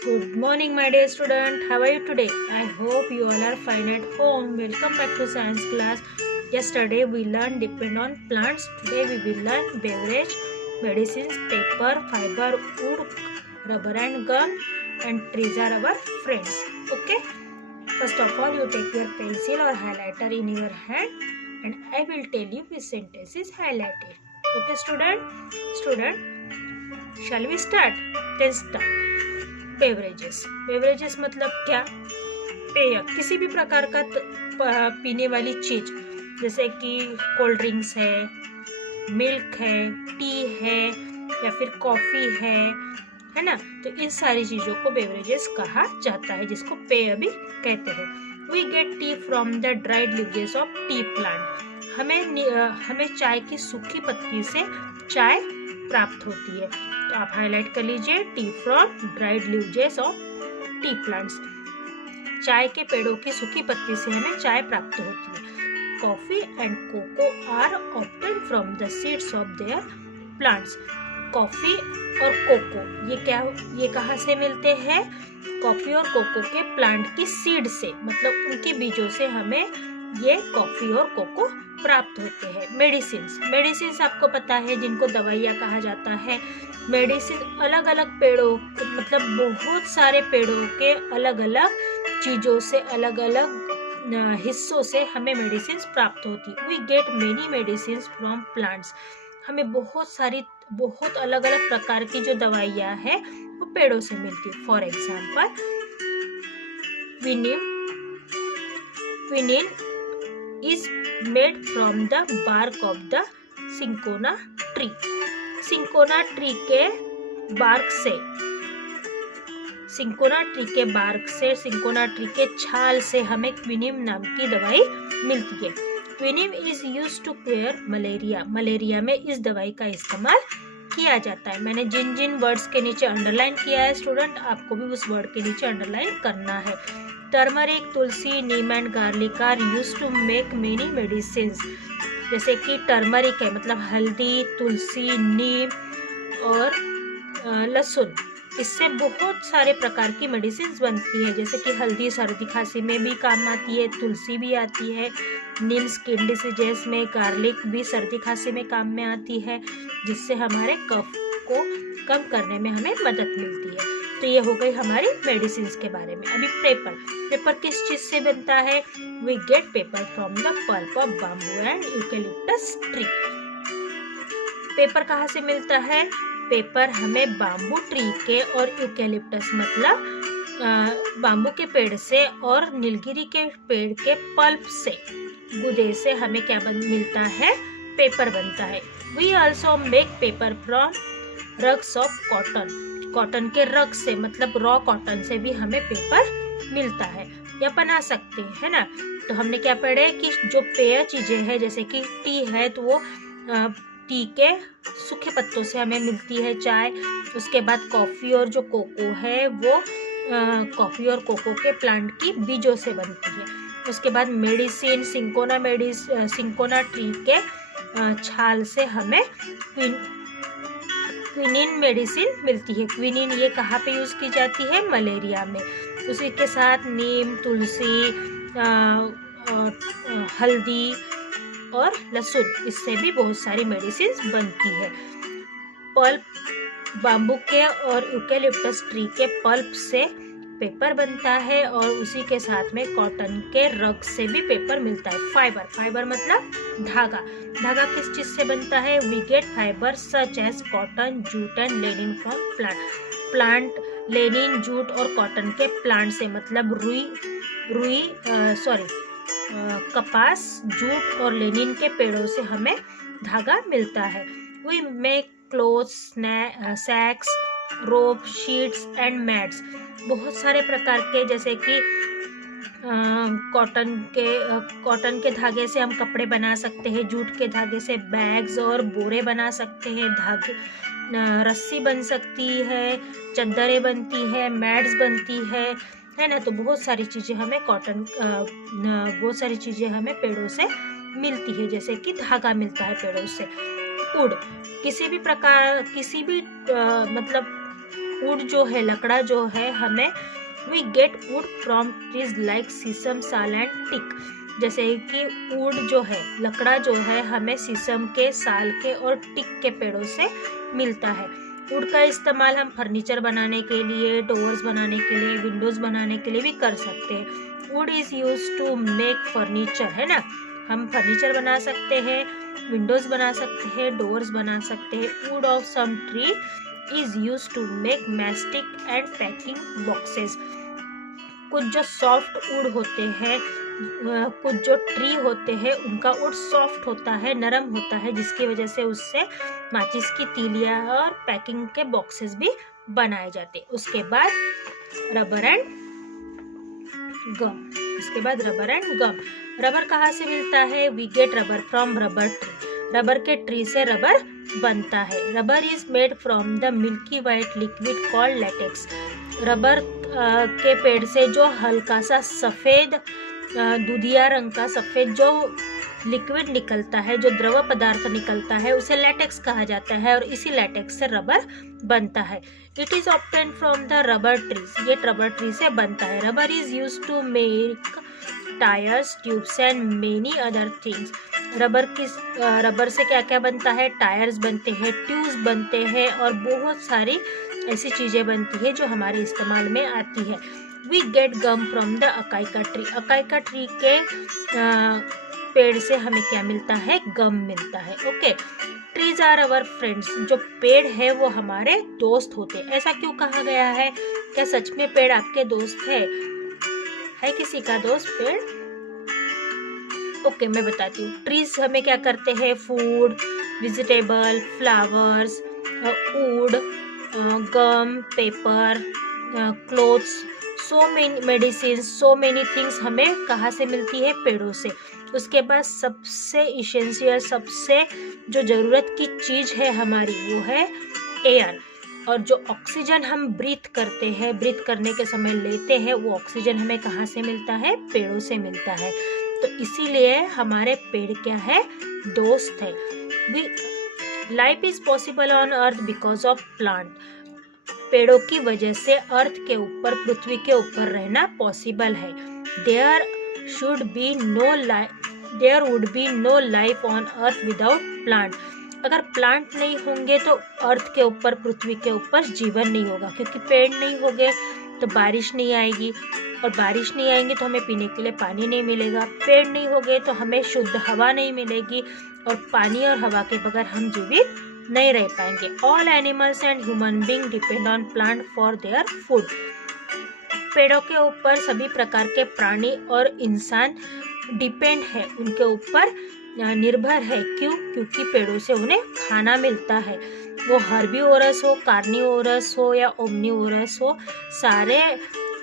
Good morning, my dear student. How are you today? I hope you all are fine at home. Welcome back to science class. Yesterday we learned depend on plants. Today we will learn beverage, medicines, paper, fiber, wood, rubber and gum, and trees are our friends. Okay. First of all, you take your pencil or highlighter in your hand, and I will tell you which sentence is highlighted. Okay, student. Student, shall we start? Then start. Beverages मतलब क्या? पेय, किसी भी प्रकार का पीने वाली चीज, जैसे कि कोल्ड ड्रिंक्स है, मिल्क है, टी है या फिर कॉफी है ना। तो इन सारी चीजों को बेवरेजेस कहा जाता है, जिसको पेय भी कहते हैं। We get tea from the dried leaves of tea plant. हमें चाय की सूखी पत्ती से चाय प्राप्त होती है। तो आप हाईलाइट कर लीजिए, T from dried leaves of T plants. चाय के पेड़ों की सूखी पत्ती से हमें चाय प्राप्त होती है। Coffee and cocoa are obtain from the seeds of their plants. Coffee और कोको ये कहाँ से मिलते हैं? कॉफी और कोको के प्लांट की सीड से, मतलब उनके बीजों से हमें ये कॉफी और कोको प्राप्त होते हैं। मेडिसिन आपको पता है, जिनको दवाइयाँ कहा जाता है। मेडिसिन अलग अलग पेड़ों, मतलब बहुत सारे पेड़ों के अलग अलग चीजों से, अलग अलग हिस्सों से हमें मेडिसिन प्राप्त होती है। We get many medicine from plants. हमें बहुत अलग अलग प्रकार की जो दवाइयाँ है वो पेड़ों से मिलती है। For example, quinine is made from the bark of the cinchona tree. Cinchona tree के बार्क सिंकोना ट्री के छाल से हमें क्विनिम नाम की दवाई मिलती है। Quinine is used to cure malaria में इस दवाई का इस्तेमाल किया जाता है। मैंने जिन वर्ड्स के नीचे अंडरलाइन किया है स्टूडेंट, आपको भी उस वर्ड के नीचे अंडरलाइन करना है। Turmeric, tulsi, neem and garlic are used to make many medicines. जैसे कि टर्मरिक है, मतलब हल्दी, तुलसी, नीम और लहसुन, इससे बहुत सारे प्रकार की मेडिसिन बनती है। जैसे कि हल्दी सर्दी खांसी में भी काम आती है, तुलसी भी आती है, नीम स्किन डिसीजेस में, गार्लिक भी सर्दी खांसी में काम में आती है, जिससे हमारे कफ को कम करने में हमें मदद मिलती है। तो ये हो गई हमारी मेडिसिन के बारे में। अभी पेपर किस चीज से बनता है? We get paper from the pulp of bamboo and eucalyptus tree. Paper कहाँ से मिलता है? पेपर हमें बाम्बू ट्री के और यूकेलिप्टस मतलब बाम्बू के पेड़ से और नीलगिरी के पेड़ के पल्प से, गुदे से हमें क्या मिलता है? पेपर बनता है। We also make paper from rags of cotton के रग से, मतलब रॉ कॉटन से भी हमें पेपर मिलता है या बना सकते हैं, है ना। तो हमने क्या पढ़े कि जो पेय चीजें हैं, जैसे कि टी है तो वो टी के सूखे पत्तों से हमें मिलती है चाय। उसके बाद कॉफी और जो कोको है वो कॉफी और कोको के प्लांट की बीजों से बनती है। उसके बाद मेडिसिन, सिंकोना ट्री के छाल से हमें क्विनिन मेडिसिन मिलती है। क्विनिन ये कहाँ पे यूज की जाती है? मलेरिया में। उसी के साथ नीम, तुलसी, हल्दी और लहसुन, इससे भी बहुत सारी मेडिसिन बनती है। पल्प, बाम्बू के और यूकेलिप्टस ट्री के पल्प से पेपर बनता है, और उसी के साथ में कॉटन के रग से भी पेपर मिलता है। फाइबर मतलब धागा किस चीज से बनता है? We get fibre such as cotton, jute and linen from plant. Linen, jute और कॉटन के प्लांट से, मतलब कपास, जूट और लेनिन के पेड़ों से हमें धागा मिलता है। We make clothes, sacks, rope, sheets and mats. बहुत सारे प्रकार के, जैसे कि कॉटन के धागे से हम कपड़े बना सकते हैं, जूट के धागे से बैग्स और बोरे बना सकते हैं, रस्सी बन सकती है, चद्दरें बनती है, मैट्स बनती है ना। तो बहुत सारी चीजें हमें पेड़ों से मिलती है, जैसे कि धागा मिलता है पेड़ों से। वुड, किसी भी मतलब वुड जो है, लकड़ा जो है, हमें we get wood from trees like shisham, sal and tick. जैसे कि वुड जो है, लकड़ा जो है, हमें शीशम के, साल के और टिक के पेड़ों से मिलता है। वुड का इस्तेमाल हम फर्नीचर बनाने के लिए, डोर्स बनाने के लिए, विंडोज बनाने के लिए भी कर सकते हैं। Wood is use to make furniture, है ना, हम फर्नीचर बना सकते हैं, विंडोज बना सकते हैं, डोर्स बना सकते हैं। Wood of some tree is use to make matchsticks and packing boxes. कुछ जो सॉफ्ट वुड होते हैं, कुछ जो ट्री होते हैं, उनका वुड सॉफ्ट होता है, नरम होता है, जिसकी वजह से उससे माचिस की तीलियां और पैकिंग के बॉक्सेस भी बनाए जाते हैं। उसके बाद रबर एंड गम। उसके बाद रबर एंड गम। रबर कहाँ से मिलता है? We get rubber from rubber tree. Rubber के ट्री से रबर बनता है। Rubber is made from the milky white liquid called latex. Rubber के पेड़ से जो हल्का सा सफ़ेद दूधिया रंग का सफ़ेद जो लिक्विड निकलता है, जो द्रव पदार्थ निकलता है, उसे लैटेक्स कहा जाता है और इसी लैटेक्स से रबर बनता है। It is obtain from the rubber trees. ये रबर ट्री से बनता है। Rubber is use to make tyres, tubes and many other things. Rubber से क्या क्या बनता है? टायर्स बनते हैं, ट्यूब्स बनते हैं और बहुत सारी ऐसी चीज़ें बनती है जो हमारे इस्तेमाल में आती है। We get gum from the acacia tree. Acacia tree के पेड़ से हमें क्या मिलता है? गम मिलता है। Okay, trees are our friends. जो पेड़ है वो हमारे दोस्त होते हैं। ऐसा क्यों कहा गया है? क्या सच में पेड़ आपके दोस्त है किसी का दोस्त पेड़? ओके, मैं बताती हूँ। ट्रीज हमें क्या करते हैं? Food, vegetable, flowers, wood, gum, paper, clothes, so many medicine, so many things हमें कहाँ से मिलती है? पेड़ों से। उसके बाद सबसे इसेंशियल, सबसे जो ज़रूरत की चीज़ है हमारी, वो है एयर। और जो ऑक्सीजन हम ब्रीथ करते हैं, ब्रीथ करने के समय लेते हैं, वो ऑक्सीजन हमें कहाँ से मिलता है? पेड़ों से मिलता है। तो इसीलिए हमारे पेड़ क्या है? दोस्त है। Life is possible on earth because of plant. पेड़ों की वजह से अर्थ के ऊपर, पृथ्वी के ऊपर रहना पॉसिबल है। There would be no life on earth without plant. अगर प्लांट नहीं होंगे तो अर्थ के ऊपर, पृथ्वी के ऊपर जीवन नहीं होगा, क्योंकि पेड़ नहीं होंगे तो बारिश नहीं आएगी, और बारिश नहीं आएंगी तो हमें पीने के लिए पानी नहीं मिलेगा। पेड़ नहीं होंगे तो हमें शुद्ध हवा नहीं मिलेगी, और पानी और हवा के बगैर हम जीवित नहीं रह पाएंगे। All animals and human being depend on plant for their food. पेड़ों के ऊपर सभी प्रकार के प्राणी और इंसान डिपेंड है, उनके ऊपर निर्भर है। क्यों? क्योंकि पेड़ों से उन्हें खाना मिलता है। वो हर्बीवोरस हो, कार्निवोरस हो या ओमनीवोरस हो, सारे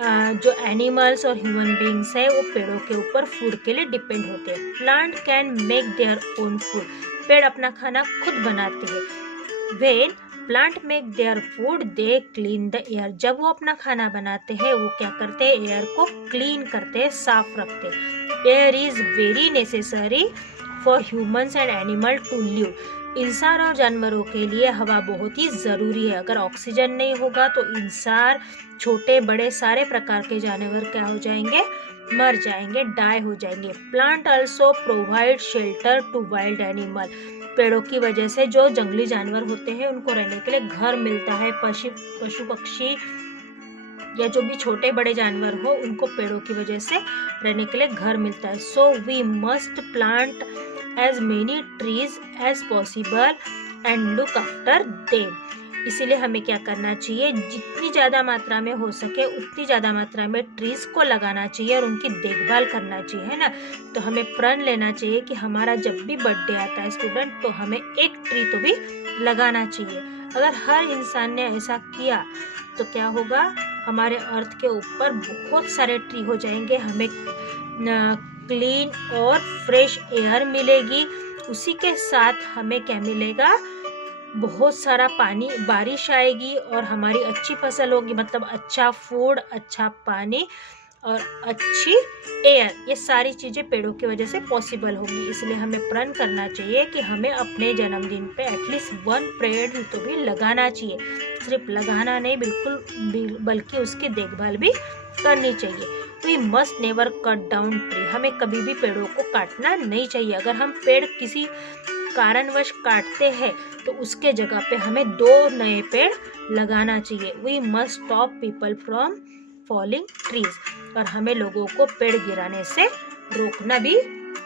जो एनिमल्स और ह्यूमन बीइंग्स है वो पेड़ों के ऊपर फूड के लिए डिपेंड होते हैं। Plant can make their own food. पेड़ अपना खाना खुद बनाते हैं। When plant make their food they clean the air. जब वो अपना खाना बनाते हैं, वो क्या करते हैं? एयर को क्लीन करते हैं, साफ रखते हैं। Air is very necessary for humans and animal to live. इंसान और जानवरों के लिए हवा बहुत ही ज़रूरी है। अगर ऑक्सीजन नहीं होगा तो इंसान, छोटे बड़े सारे प्रकार के जानवर क्या हो जाएंगे? मर जाएंगे, डाई हो जाएंगे। Plant also provide shelter to wild animal. पेड़ों की वजह से जो जंगली जानवर होते हैं उनको रहने के लिए घर मिलता है। पशु पक्षी या जो भी छोटे बड़े जानवर हो, उनको पेड़ों की वजह से रहने के लिए घर मिलता है। So we must plant as many trees as possible and look after them। इसीलिए हमें क्या करना चाहिए? जितनी ज़्यादा मात्रा में हो सके उतनी ज़्यादा मात्रा में ट्रीज को लगाना चाहिए और उनकी देखभाल करना चाहिए, है ना। तो हमें प्रण लेना चाहिए कि हमारा जब भी बर्थडे आता है स्टूडेंट, तो हमें एक ट्री तो भी लगाना चाहिए। अगर हर इंसान ने ऐसा किया तो क्या होगा? हमारे अर्थ के ऊपर बहुत सारे ट्री हो जाएंगे, हमें क्लीन और फ्रेश एयर मिलेगी। उसी के साथ हमें क्या मिलेगा? बहुत सारा पानी, बारिश आएगी और हमारी अच्छी फसल होगी, मतलब अच्छा फूड, अच्छा पानी और अच्छी एयर। ये सारी चीज़ें पेड़ों की वजह से पॉसिबल होगी। इसलिए हमें प्रण करना चाहिए कि हमें अपने जन्मदिन पे एटलीस्ट 1 पेड़ तो भी लगाना चाहिए। सिर्फ लगाना नहीं बल्कि उसकी देखभाल भी करनी चाहिए। We must never cut down tree, हमें कभी भी पेड़ों को काटना नहीं चाहिए। अगर हम पेड़ किसी कारणवश काटते हैं तो उसके जगह पे हमें 2 नए पेड़ लगाना चाहिए। We must stop people from falling trees, और हमें लोगों को पेड़ गिराने से रोकना भी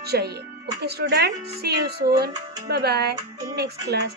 चाहिए। Okay student, see you soon, bye bye in next class.